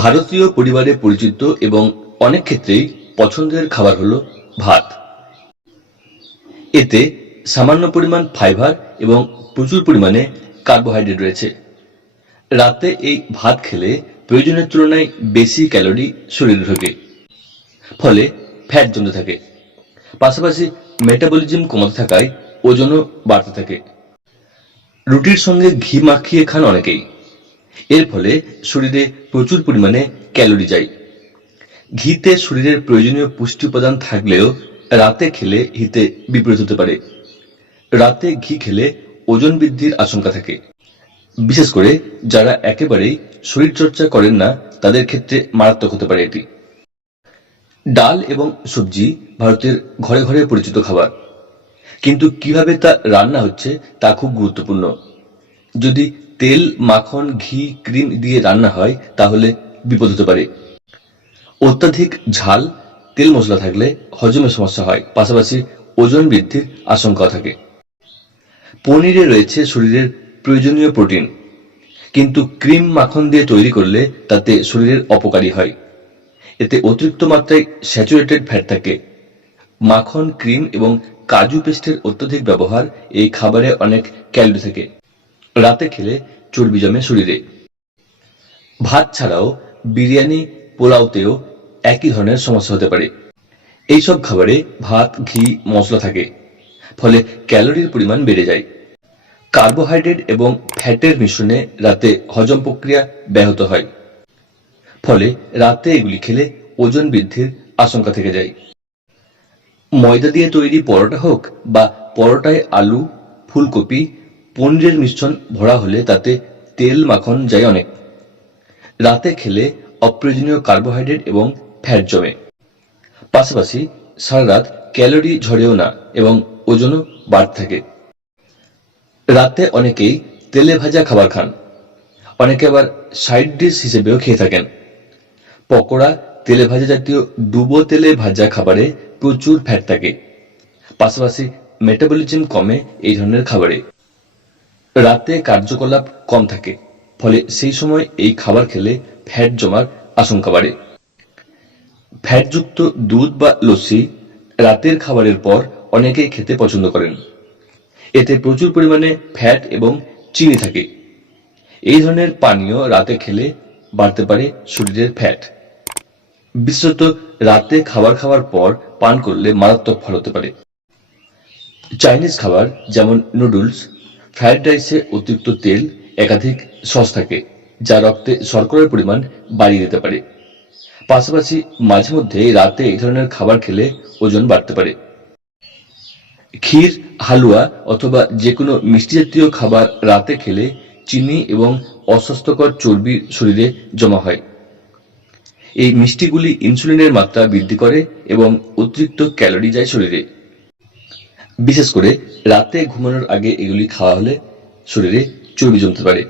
ভারতীয় পরিবারে পরিচিত এবং অনেক ক্ষেত্রেই পছন্দের খাবার হলো ভাত। এতে সামান্য পরিমাণ ফাইবার এবং প্রচুর পরিমাণে কার্বোহাইড্রেট রয়েছে। রাতে এই ভাত খেলে প্রয়োজনের তুলনায় বেশি ক্যালোরি শরীরে ঢোকে, ফলে ফ্যাট জমতে থাকে। পাশাপাশি মেটাবলিজম কমাতে থাকায় ওজনও বাড়তে থাকে। রুটির সঙ্গে ঘি মাখিয়ে খান অনেকেই। এর ফলে শরীরে প্রচুর পরিমাণে ক্যালোরি যায়। ঘিতে শরীরের প্রয়োজনীয় পুষ্টি উপাদান থাকলেও রাতে খেলে হিতে বিপরীত হতে পারে। রাতে ঘি খেলে ওজন বৃদ্ধির আশঙ্কা থাকে। বিশেষ করে যারা একেবারেই শরীর চর্চা করেন না, তাদের ক্ষেত্রে মারাত্মক হতে পারে এটি। ডাল এবং সবজি ভারতের ঘরে ঘরে পরিচিত খাবার। কিন্তু কীভাবে তা রান্না হচ্ছে তা খুব গুরুত্বপূর্ণ। যদি তেল, মাখন, ঘি, ক্রিম দিয়ে রান্না হয়, তাহলে বিপদ হতে পারে। অত্যাধিক ঝাল, তেল মশলা থাকলে হজমের সমস্যা হয়, পাশাপাশি ওজন বৃদ্ধির আশঙ্কা থাকে। পনিরে রয়েছে শরীরের প্রয়োজনীয় প্রোটিন, কিন্তু ক্রিম, মাখন দিয়ে তৈরি করলে তাতে শরীরের অপকারী হয়। এতে অতিরিক্ত মাত্রায় স্যাচুরেটেড ফ্যাট থাকে। মাখন, ক্রিম এবং কাজু পেস্টের অত্যধিক ব্যবহার এই খাবারে অনেক ক্যালোরি থাকে। রাতে খেলে চর্বি জমে শরীরে। ভাত ছাড়াও বিরিয়ানি, পোলাওতেও একই ধরনের সমস্যা হতে পারে। এইসব খাবারে ভাত, ঘি, মশলা থাকে, ফলে ক্যালোরির পরিমাণ বেড়ে যায়। কার্বোহাইড্রেট এবং ফ্যাটের মিশ্রণে রাতে হজম প্রক্রিয়া ব্যাহত হয়। ফলে রাতে এগুলি খেলে ওজন বৃদ্ধির আশঙ্কা থেকে যায়। ময়দা দিয়ে তৈরি পরোটা হোক বা পরোটায় আলু, ফুলকপি পনিরের মিশ্রণ ভরা হলে তাতে তেল মাখন যায় অনেক। রাতে খেলে অপ্রয়োজনীয় কার্বোহাইড্রেট এবং ফ্যাট জমে। পাশাপাশি সারা রাত ক্যালোরি ঝরেও না এবং ওজনও বাড়তে থাকে। রাতে অনেকেই তেলে ভাজা খাবার খান। অনেকে আবার সাইড ডিশ হিসেবেও খেয়ে থাকেন। পকোড়া, তেলে ভাজা জাতীয় ডুবো তেলে ভাজা খাবারে প্রচুর ফ্যাট থাকে। পাশাপাশি মেটাবলিজম কমে এই ধরনের খাবারে। রাতে কার্যকলাপ কম থাকে, ফলে সেই সময় এই খাবার খেলে ফ্যাট জমার আশঙ্কা বাড়ে। ফ্যাটযুক্ত দুধ বা লস্যি রাতের খাবারের পর অনেকেই খেতে পছন্দ করেন। এতে প্রচুর পরিমাণে ফ্যাট এবং চিনি থাকে। এই ধরনের পানীয় রাতে খেলে বাড়তে পারে শরীরের ফ্যাট। বিশেষত রাতে খাবার খাওয়ার পর পান করলে মারাত্মক ফল হতে পারে। চাইনিজ খাবার যেমন নুডলস ফ্রাইড রাইসে অতিরিক্ত তেল, একাধিক সস থাকে, যা রক্তে শর্করার পরিমাণ বাড়িয়ে দিতে পারে। পাশাপাশি মাঝে মধ্যে রাতে এই ধরনের খাবার খেলে ওজন বাড়তে পারে। ক্ষীর, হালুয়া অথবা যে কোনো মিষ্টি জাতীয় খাবার রাতে খেলে চিনি এবং অস্বাস্থ্যকর চর্বি শরীরে জমা হয়। এই মিষ্টিগুলি ইনসুলিনের মাত্রা বৃদ্ধি করে এবং অতিরিক্ত ক্যালোরি যায় শরীরে। বিশেষ করে রাতে ঘুমানোর আগে এগুলি খাওয়া হলে শরীরে চর্বি জমতে পারে।